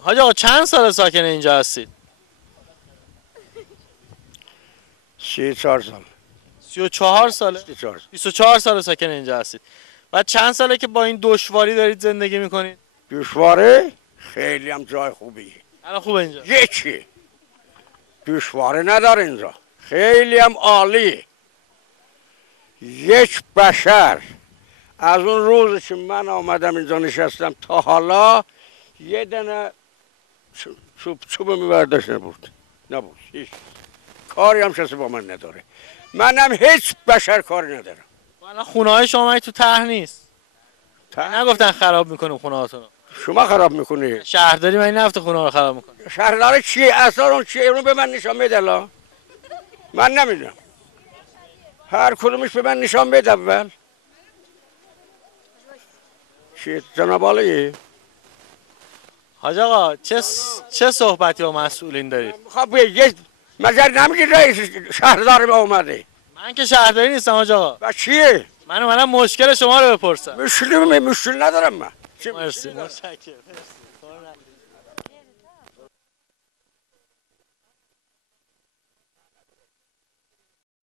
حاج آقا چند سال ساکن اینجا هستید؟ 34 سال. 34 ساله؟ 34. 24 سال ساکن اینجا هستید. و چند ساله که با این دشواری دارید زندگی میکنید؟ دشواره خیلی هم جای خوبیه. الان خوبه اینجا؟ یکی دشواره نداره اینجا، خیلی هم عالی. یک بشر از اون روز که من آمدم اینجا نشستم تا حالا یه دونه چوب میبرداشت نبود هیچ کاری هم کسی با من نداره. منم هیچ بشر کاری ندارم. الان خونه های شما تو ته نیست؟ نگفتن خراب میکنیم خونه هاتون رو؟ شما خراب میکنی. شهرداری من نفت خونه رو خراب میکنه. شهرداری چیه؟ اصلا اون چیه؟ اونو به من نشان بده. من نمیدونم. هر کدومش به من نشان بده اول. چیه جناب عالی؟ حاج آقا چه صحبتی با مسئولین دارید؟ خب یه مگر نمیگی رئیس شهرداری به اومده؟ من که شهرداری نیستم حاج آقا. و چیه؟ من اومدم مشکل شما رو بپرسم. مشکل ندارم من. مرسی. متشکرم.